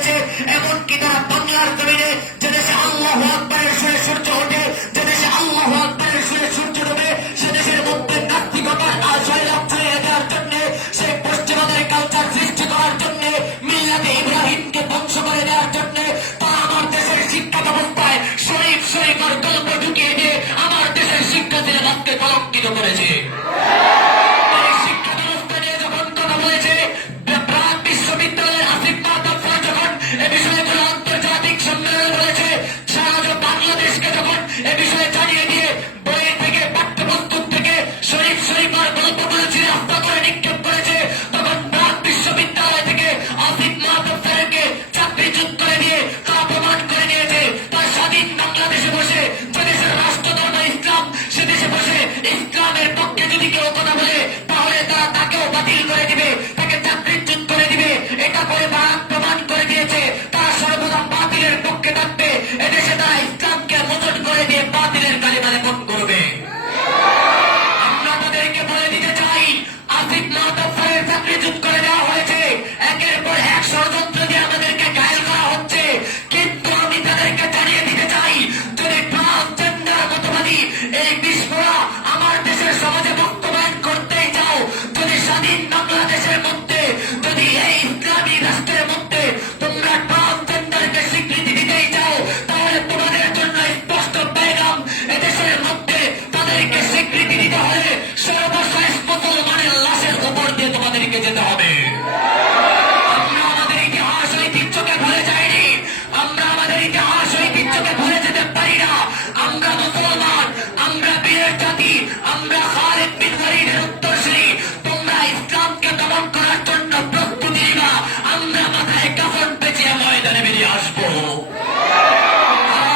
হয়েছে। এমনকি তারা বাংলার জমিনে যে দেশে আল্লাহু আকবারের সুরে সূর্য ওঠে, যে দেশে আল্লাহু আকবারের সুরে সূর্য ডোবে, সে দেশের মধ্যে নাস্তিকতার জয়লাভ ছড়িয়ে দেওয়ার জন্য, সেই পশ্চিমাদের কালচার সৃষ্টি করার জন্য, মিল্লাতে ইব্রাহিমকে ধ্বংস করে দেওয়ার জন্য তারা আমার দেশের শিক্ষা ব্যবস্থায় শরীফ শরীফের গল্প ঢুকিয়ে দিয়ে আমার দেশের শিক্ষা সিলেবাসকে কলঙ্কিত করেছে। শিক্ষা ব্যবস্থা নিয়ে যখন কথা বলেছে, প্রাক বিশ্ববিদ্যালয়ের আসিফ মাহতাব যখন এ বিষয়ে কোনো আন্তর্জাতিক সম্মেলনে বলেছে, সারা বাংলাদেশকে যখন এ বিষয়ে জানিয়ে দিয়ে বই থেকে পাঠ্যপুস্তক থেকে শরীফ শরীফের গল্পগুলো ছিঁড়ে আস্থা করে নিক্ষেপ করেছে, তখন প্রাক বিশ্ববিদ্যালয় থেকে আসিফ মাহতাব স্যারকে চাকরিচ্যুত করে দিয়ে তারা প্রমাণ করে নিয়েছে তার স্বাধীন বাংলাদেশে বসে যে দেশের রাষ্ট্রধর্ম ইসলাম, সে দেশে বসে ইসলামের পক্ষে যদি কেউ কথা বলে তাহলে তারা তাকেও বাতিল করে দিবে, তাকে চাকরিচ্যুত করে দিবে। এটা করে তারা প্রমাণ করে দিয়েছে তারা সর্বদা বাতিলের পক্ষে থাকবে। এদেশে তারা ইসলামকে মোচন করে দিয়ে বাতিলের কালিমা লেপন করবে। আমরা তাদেরকে বলে দিতে চাই, আসিফ মাহতাব স্যারের চাকরিচ্যুত করে দেওয়া হয়েছে, একের পর এক ষড়যন্ত্র দিয়ে আমাদেরকে ঘায়েল করা হচ্ছে। কিন্তু আমি তাদেরকে জানিয়ে দিতে চাই, যদি ট্রান্সজেন্ডার মতবাদী এই বিস্ফোরা আমার দেশের সমাজে বাস্তবায়ন করতেই চাও, যদি স্বাধীন বাংলাদেশের মধ্যে, যদি এই ইসলামী রাষ্ট্রের মধ্যে তোমরা ট্রান্সজেন্ডারকে স্বীকৃতি দিতেই চাও, তাহলে তোমাদের জন্য স্পষ্ট পেগাম, এদেশের মধ্যে তাদেরকে স্বীকৃতি দিতে হলে সর্বশেষ মুসলমানের লাশের উপর দিয়ে তোমাদেরকে যেতে হবে। আমরা আমাদের ইতিহাস ঐতিহ্যকে ভুলে যাইনি, আমরা আমাদের ইতিহাস ঐতিহ্যকে ভুলে যেতে পারি না। আমরা মুসলমান, আমরা বীরের জাতি, আমরা খালিদ বিন ওয়ালিদের উত্তরসূরি। তোমরা ইসলামকে দমন করার জন্য প্রস্তুতি নিবা, আমরা মাথায় কাফন পেঁচিয়ে ময়দানে বেরিয়ে আসবো।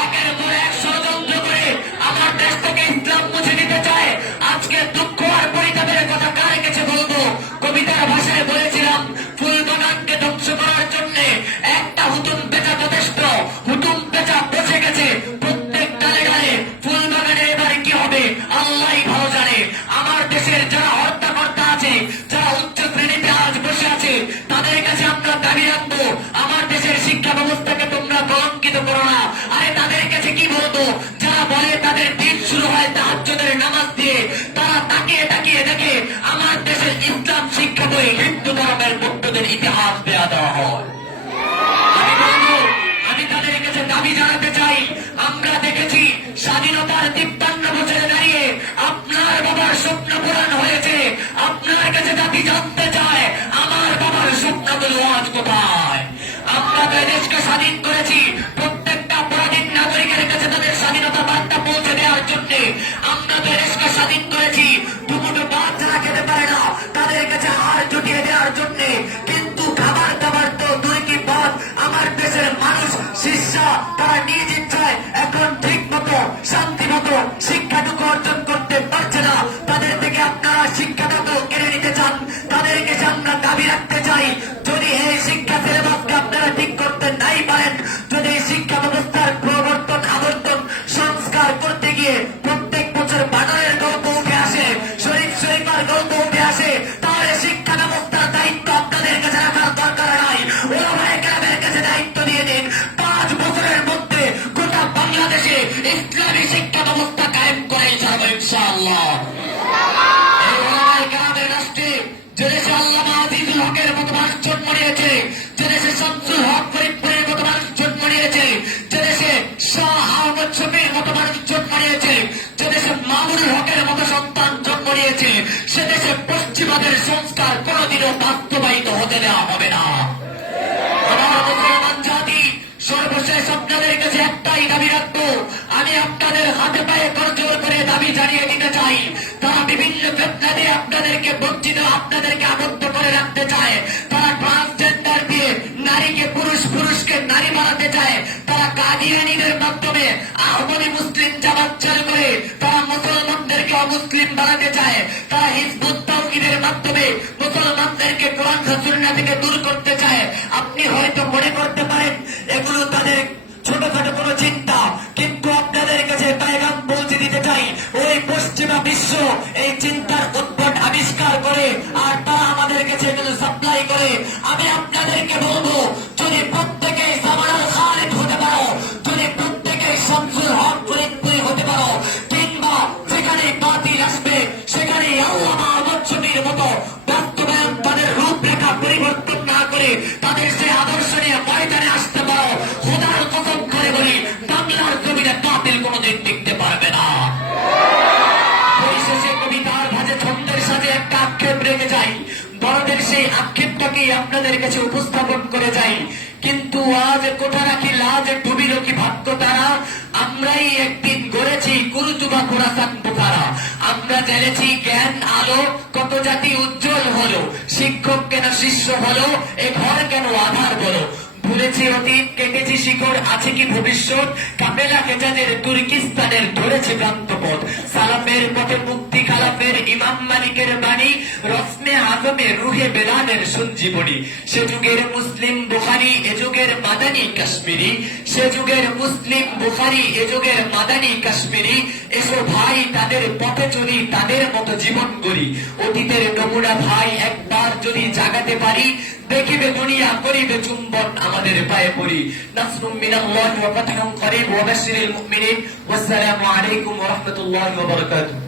একের পর এক ষড়যন্ত্র করে আমার দেশ থেকে ইসলাম মুছে দিতে চায়। আজকে দুঃখ আর পরিতাপের কথা কার কাছে বলবো? কবিতার ভাষায় বলেছিলাম, ফুল বাগানকে ধ্বংস করার জন্য একটা হুতুম পেঁচা যথেষ্ট। হুতুম পেঁচা বসে গেছে প্রত্যেক ডালে ডালে। ফুল বাগানে এবার কি হবে আল্লাহই ভালো জানে। আমার দেশের যারা হত্যাকর্তা আছে, যারা উচ্চ শ্রেণীতে আজ বসে আছে, তাদের কাছে আমরা দাবি রাখবো, আমার দেশের শিক্ষা ব্যবস্থাকে তোমরা কলঙ্কিত করো না। আরে তাদের কাছে কি বলবো, যারা বলে তাদের দিন শুরু হয় তাহাজ্জুদের নামাজ দিয়ে, তারা তাকিয়ে তাকিয়ে দেখে আমার দেশের ইসলাম শিক্ষা বই হিন্দু ধর্মের ভক্তদের ইতিহাস দেয়া দেওয়া হয়। আমি বলবো, আমি তাদের কাছে দাবি জানাতে চাই, আমরা দেখেছি স্বাধীনতার 53 বছরে দাঁড়িয়ে আপনার বাবার স্বপ্ন পূরণ হয়েছে। আপনার কাছে দাবি জানতে চায়, আমার বাবার স্বপ্নগুলো আজ কোথায়? আমরা তো দেশকে স্বাধীন করেছি প্রত্যেকটা পরাধীন নাগরিকের কাছে তাদের স্বাধীনতা বার্তা পৌঁছে দেওয়ার জন্য। আমরা তো দেশকে স্বাধীন করেছি দুমুঠো ভাত যারা খেতে পারে না তাদের কাছে হাড় জুটিয়ে দেওয়ার জন্য। কিন্তু খাবার দাবার তো দূরে কি পথ, আমার দেশের মানুষ শিষ্যা তারা নিজ ইচ্ছায় এখন ঠিক মতো শান্তি মতো শিক্ষাটুকু অর্জন করতে পারছে না। তাদের থেকে আপনারা শিক্ষাটাকে কেড়ে নিতে চান, তাদের কাছে আমরা দাবি রাখতে চাই, যদি এই শিক্ষা সিলেবাসকে আপনারা ঠিক করতে নাই পারেন, যদি শিক্ষা ব্যবস্থার প্রবর্তন আবর্তন সংস্কার করতে গিয়ে প্রত্যেক বছর বানরের গল্প উঠে আসে, শরীফ শরীফের গল্প উঠে আসে, তাহলে শিক্ষা ব্যবস্থার দায়িত্ব আপনাদের কাছে রাখার দরকার নাই। ওলামায়ে কেরামের কাছে দায়িত্ব দিয়ে দিন। 5 বছরের মধ্যে গোটা বাংলাদেশে ইসলামী শিক্ষা ব্যবস্থা কায়েম করে যাবে ইনশাআল্লাহ। এই ওলামায়ে কেরামের রাষ্ট্রে যে দেশে আল্লামা আজিজুল হকের মতো মানুষ জন্ম নিয়েছে, যে দেশে শামসুল হক ফরিদপুরের মতো মানুষ জন্ম নিয়েছে, যে দেশে শাহ আহমদ শফির মতো মানুষ জন্ম নিয়েছে, যে দেশে মামুনুল হকের মতো সন্তান জন্ম নিয়েছে, সে দেশে পশ্চিমাদের সংস্কার কোনোদিনও বাস্তবায়িত হতে দেওয়া হবে না। আমার মুসলমান জাতি সর্বশেষ আপনাদের কাছে একটাই দাবি রাখবো, আমি আপনাদের হাতে পায়ে করজোর করে দাবি জানিয়ে দিতে চাই, তারা বিভিন্ন ফিতনা দিয়ে আপনাদেরকে বঞ্চিত, আপনাদেরকে আবদ্ধ করে রাখতে চায়, তারা ট্রান্সজেন্ডার দিয়ে নারীকে পুরুষ, পুরুষকে নারী বানাতে চায়, তারা কাদিয়ানীদের মাধ্যমে আহমদী মুসলিম জামাত চালু করে তারা মুসলমানদেরকে অমুসলিম বানাতে চায়, তারা হিজবুত তাওহীদের মাধ্যমে মুসলমানদেরকে কোরআন সুন্নাহ থেকে দূর করতে চায়। আপনি হয়তো মনে করতে পারেন এগুলো তাদের ছোটখাটো কোনো চিন্তা, কিন্তু আপনাদের কাছে পেগাম পৌঁছে দিতে চাই, ওই পশ্চিমা বিশ্ব এই চিন্তার উদ্ভট আবিষ্কার করে আর তারা আমাদের কাছে এগুলো সাপ্লাই করে। আমি আপনাদেরকে বলবো, যদি প্রত্যেকে আপনাদের কাছে উপস্থাপন করে যাই। কিন্তু আজ কোথা রাখি লাজ ডুবিল কি ভাগ্য তারা, আমরাই একদিন গড়েছি কুরুতুবা খোরাসান বুখারা। আমরা জেনেছি জ্ঞান আলো, কত জাতি উজ্জ্বল হলো, শিক্ষক কেন শিষ্য হলো, এ ঘর কেন আধার বলো। ভুলেছি অতীত, কেটেছি শিকড়, আছে কি ভবিষ্যৎ, কাপেলা হেজাজের তুর্কিস্তানের ধরেছে প্রান্তপথ। সালাফের পথে মুক্তি খালাফের ইমাম মালিকের বাণী, রসমে আজমে রুহে বেলালের সঞ্জীবনী। সে যুগের মুসলিম বুখারী, এ যুগের মাদানী কাশ্মীরি। সে যুগের মুসলিম বুখারী, এ যুগের মাদানী কাশ্মীরি। এসো ভাই তাদের পথে চলি, তাদের মতো জীবন গড়ি। অতীতের নমুনা ভাই একবার যদি জাগাতে পারি, দেখিবে দুনিয়া করিবে চুম্বন আমাদের পায়ে পড়ি। নাসরুম মিনাল্লাহি ওয়া ফাতহুন করিব ওয়া বাশশিরিল মুমিনিন। ওয়াসসালামু আলাইকুম ওয়া রাহমাতুল্লাহি ওয়া বারাকাতুহু।